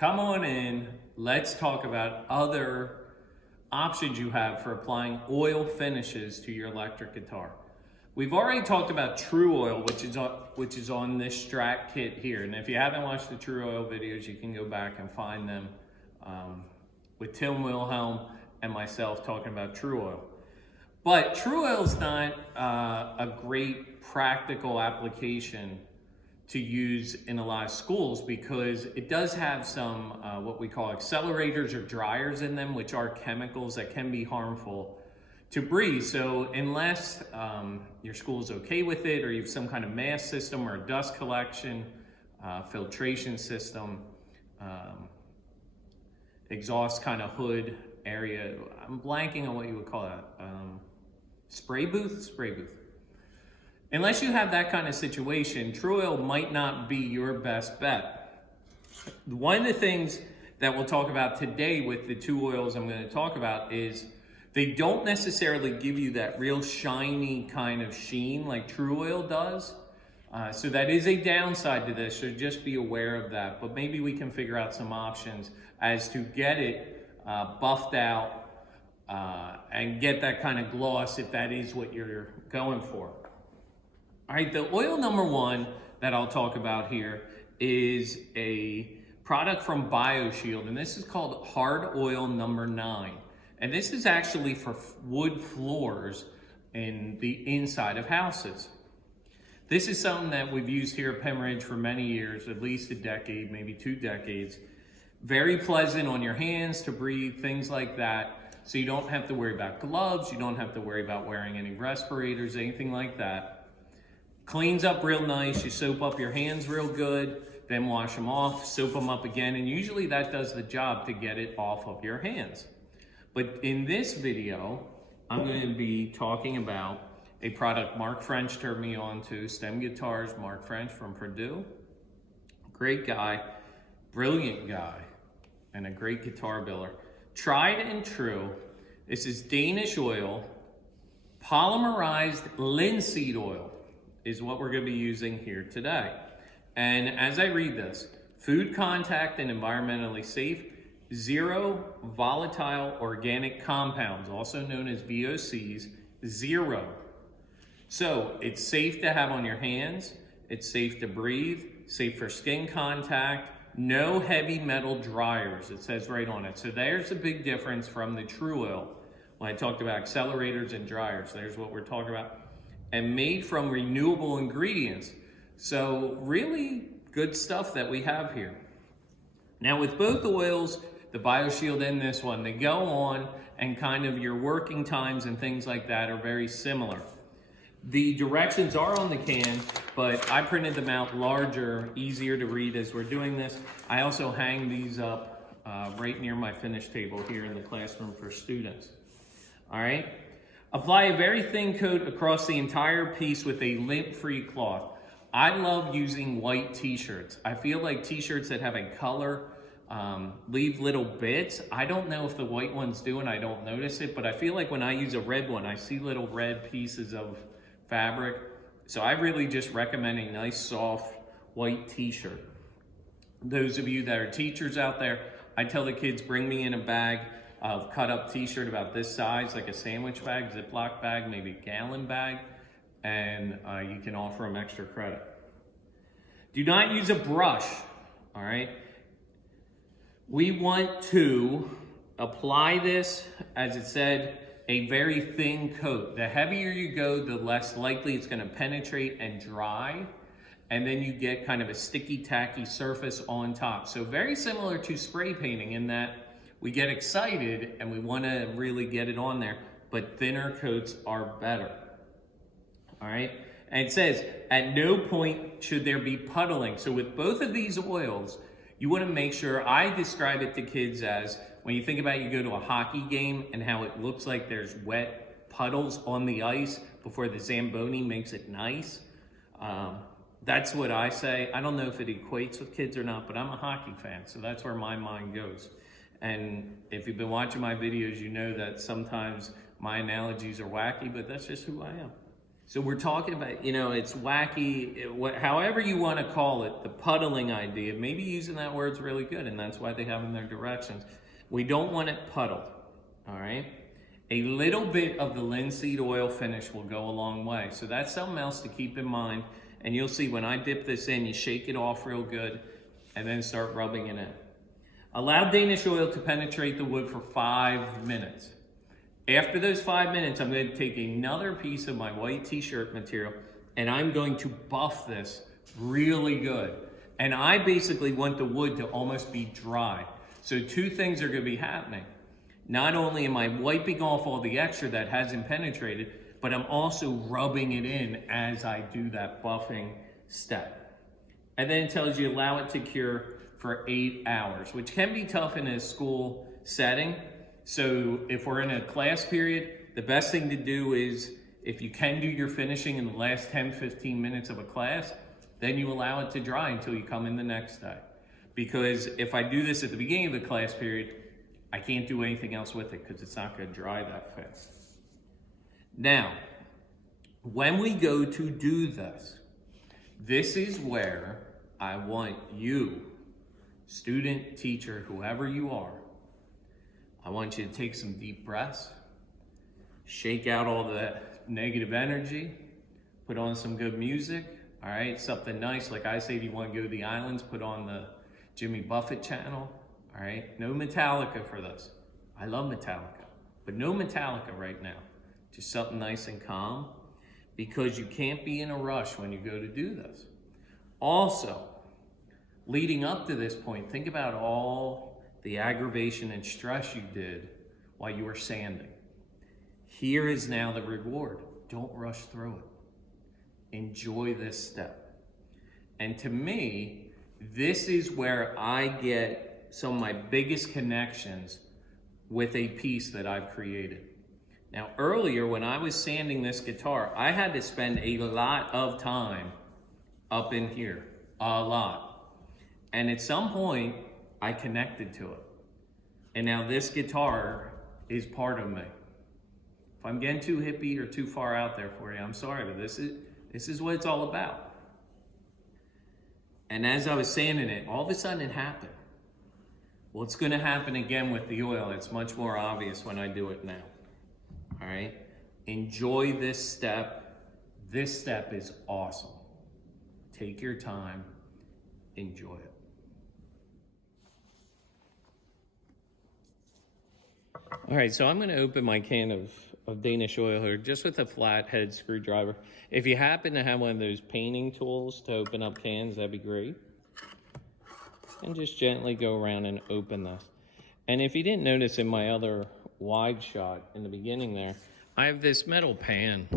come on in. Let's talk about other options you have for applying oil finishes to your electric guitar. We've already talked about True Oil, which is on this Strat kit here. And if you haven't watched the True Oil videos, you can go back and find them with Tim Wilhelm and myself talking about True Oil. But True Oil is not a great practical application to use in a lot of schools because it does have some what we call accelerators or dryers in them, which are chemicals that can be harmful to breathe. So unless your school is okay with it, or you have some kind of mask system or a dust collection, filtration system, exhaust kind of hood area, I'm blanking on what you would call that, spray booth? Spray booth. Unless you have that kind of situation, True Oil might not be your best bet. One of the things that we'll talk about today with the two oils I'm going to talk about is they don't necessarily give you that real shiny kind of sheen like True Oil does. So that is a downside to this, so just be aware of that. But maybe we can figure out some options as to get it buffed out and get that kind of gloss if that is what you're going for. All right, the oil number one that I'll talk about here is a product from BioShield, and this is called Hard Oil number 9. And this is actually for wood floors in the inside of houses. This is something that we've used here at Pemridge for many years, at least a decade, maybe 2 decades. Very pleasant on your hands to breathe, things like that. So you don't have to worry about gloves, you don't have to worry about wearing any respirators, anything like that. Cleans up real nice, you soap up your hands real good, then wash them off, soap them up again, and usually that does the job to get it off of your hands. But in this video, I'm going to be talking about a product Mark French turned me on to, Stem Guitars, Mark French from Purdue. Great guy, brilliant guy, and a great guitar builder. Tried and true, this is Danish oil, polymerized linseed oil is what we're going to be using here today. And as I read this, food contact and environmentally safe, zero volatile organic compounds, also known as VOCs, zero. So it's safe to have on your hands, it's safe to breathe, safe for skin contact, no heavy metal dryers, it says right on it. So there's a big difference from the True Oil. When I talked about accelerators and dryers, there's what we're talking about. And made from renewable ingredients. So really good stuff that we have here. Now with both oils, the BioShield and this one, they go on and kind of your working times and things like that are very similar. The directions are on the can, but I printed them out larger, easier to read as we're doing this. I also hang these up right near my finish table here in the classroom for students. All right. Apply a very thin coat across the entire piece with a lint-free cloth. I love using white t-shirts. I feel like t-shirts that have a color leave little bits. I don't know if the white ones do and I don't notice it, but I feel like when I use a red one, I see little red pieces of fabric. So I really just recommend a nice soft white t-shirt. Those of you that are teachers out there, I tell the kids, bring me in a bag of cut up t-shirt about this size, like a sandwich bag, Ziploc bag, maybe a gallon bag, and you can offer them extra credit. Do not use a brush, all right? We want to apply this, as it said, a very thin coat. The heavier you go, the less likely it's gonna penetrate and dry, and then you get kind of a sticky, tacky surface on top. So very similar to spray painting in that we get excited and we want to really get it on there, but thinner coats are better. All right. And it says, at no point should there be puddling. So with both of these oils, you want to make sure, I describe it to kids as, when you think about you go to a hockey game and how it looks like there's wet puddles on the ice before the Zamboni makes it nice. That's what I say. I don't know if it equates with kids or not, but I'm a hockey fan, so that's where my mind goes. And if you've been watching my videos, you know that sometimes my analogies are wacky, but that's just who I am. So we're talking about, it's wacky, however you want to call it, the puddling idea. Maybe using that word's really good, and that's why they have in their directions. We don't want it puddled, all right? A little bit of the linseed oil finish will go a long way. So that's something else to keep in mind. And you'll see when I dip this in, you shake it off real good and then start rubbing it in. Allow Danish oil to penetrate the wood for 5 minutes. After those 5 minutes, I'm going to take another piece of my white t-shirt material and I'm going to buff this really good. And I basically want the wood to almost be dry. So 2 things are going to be happening. Not only am I wiping off all the extra that hasn't penetrated, but I'm also rubbing it in as I do that buffing step. And then it tells you allow it to cure for 8 hours, which can be tough in a school setting. So if we're in a class period, the best thing to do is, if you can do your finishing in the last 10, 15 minutes of a class, then you allow it to dry until you come in the next day. Because if I do this at the beginning of the class period, I can't do anything else with it because it's not going to dry that fast. Now, when we go to do this, this is where I want you, student, teacher, whoever you are, I want you to take some deep breaths, shake out all the negative energy, put on some good music, all right? Something nice, like I say, if you want to go to the islands, put on the Jimmy Buffett channel. All right, no Metallica for this. I love Metallica, but no Metallica right now. Just something nice and calm, because you can't be in a rush when you go to do this. Also, leading up to this point, think about all the aggravation and stress you did while you were sanding. Here is now the reward. Don't rush through it. Enjoy this step. And to me, this is where I get some of my biggest connections with a piece that I've created. Now, earlier when I was sanding this guitar, I had to spend a lot of time up in here, a lot. And at some point, I connected to it. And now this guitar is part of me. If I'm getting too hippie or too far out there for you, I'm sorry, but this is what it's all about. And as I was sanding it, all of a sudden it happened. Well, it's going to happen again with the oil. It's much more obvious when I do it now. All right? Enjoy this step. This step is awesome. Take your time. Enjoy it. All right, so I'm going to open my can of Danish oil here just with a flathead screwdriver. If you happen to have one of those painting tools to open up cans, that'd be great. And just gently go around and open this. And if you didn't notice in my other wide shot in the beginning there, I have this metal pan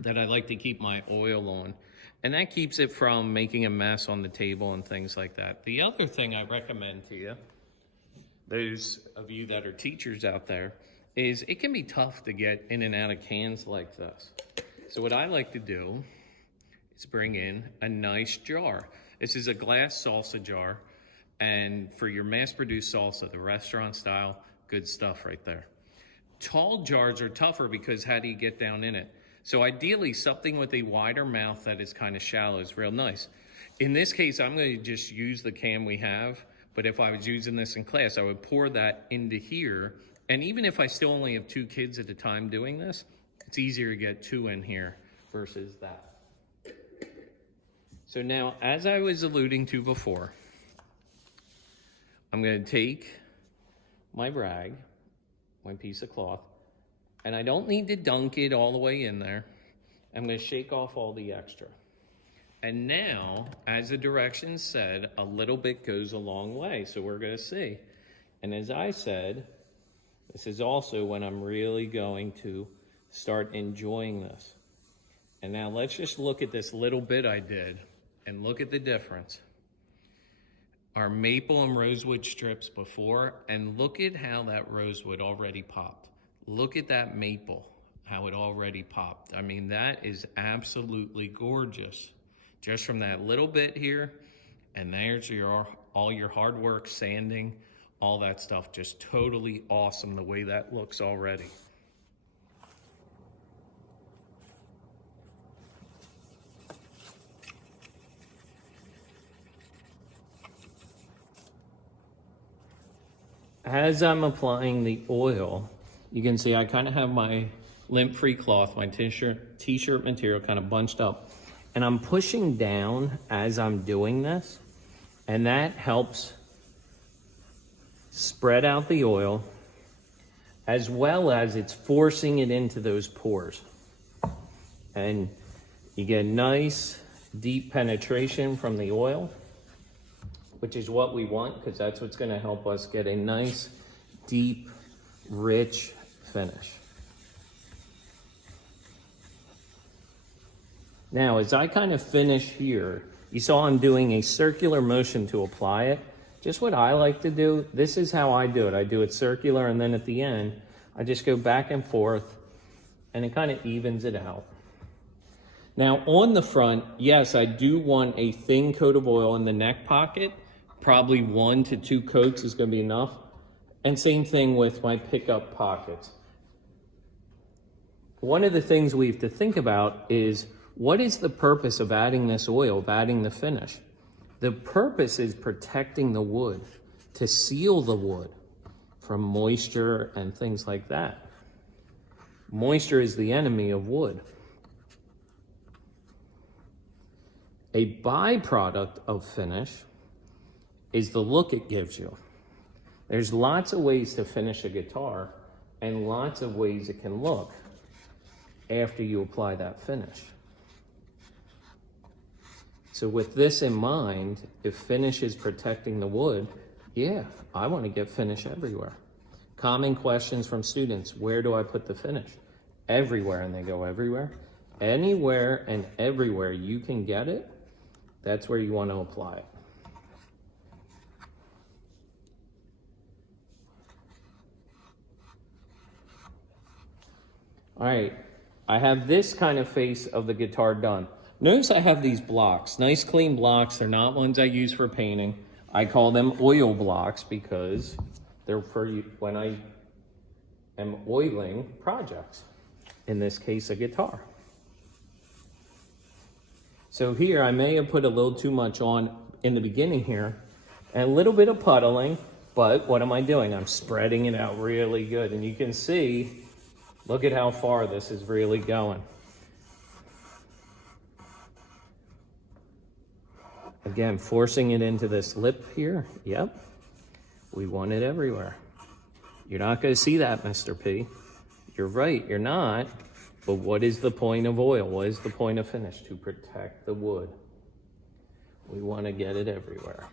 that I like to keep my oil on. And that keeps it from making a mess on the table and things like that. The other thing I recommend to you, those of you that are teachers out there, is it can be tough to get in and out of cans like this. So what I like to do is bring in a nice jar. This is a glass salsa jar, and for your mass-produced salsa, the restaurant style, good stuff right there. Tall jars are tougher because how do you get down in it? So ideally, something with a wider mouth that is kind of shallow is real nice. In this case, I'm going to just use the can we have, but if I was using this in class, I would pour that into here, and even if I still only have 2 kids at a time doing this, it's easier to get 2 in here versus that. So now, as I was alluding to before, I'm going to take my rag, my piece of cloth, and I don't need to dunk it all the way in there. I'm going to shake off all the extra. And now, as the directions said, a little bit goes a long way, so we're going to see. And as I said, this is also when I'm really going to start enjoying this. And now let's just look at this little bit I did. And look at the difference. Our maple and rosewood strips before, and look at how that rosewood already popped. Look at that maple, how it already popped. I mean, that is absolutely gorgeous. Just from that little bit here, and there's all your hard work, sanding, all that stuff. Just totally awesome the way that looks already. as I'm applying the oil, you can see I kind of have my lint-free cloth, my t-shirt material kind of bunched up, and I'm pushing down as I'm doing this, and that helps spread out the oil, as well as it's forcing it into those pores. And you get nice deep penetration from the oil, which is what we want, because that's what's going to help us get a nice, deep, rich finish. Now, as I kind of finish here, you saw I'm doing a circular motion to apply it. Just what I like to do, this is how I do it. I do it circular, and then at the end, I just go back and forth, and it kind of evens it out. Now, on the front, yes, I do want a thin coat of oil in the neck pocket. Probably 1 to 2 coats is going to be enough. And same thing with my pickup pockets. One of the things we have to think about is, what is the purpose of adding this oil, of adding the finish? The purpose is protecting the wood, to seal the wood from moisture and things like that. Moisture is the enemy of wood. A byproduct of finish is the look it gives you. There's lots of ways to finish a guitar and lots of ways it can look after you apply that finish. So with this in mind, if finish is protecting the wood, yeah, I want to get finish everywhere. Common questions from students: where do I put the finish? Everywhere, and they go everywhere. Anywhere and everywhere you can get it, that's where you want to apply it. All right, I have this kind of face of the guitar done. Notice I have these blocks, nice clean blocks. They're not ones I use for painting. I call them oil blocks because they're for when I am oiling projects. In this case, a guitar. So here, I may have put a little too much on in the beginning here, and a little bit of puddling, but what am I doing? I'm spreading it out really good. And you can see, look at how far this is really going. Again, forcing it into this lip here. Yep, we want it everywhere. You're not going to see that, Mr. P. You're right, you're not. But what is the point of oil? What is the point of finish? To protect the wood. We want to get it everywhere.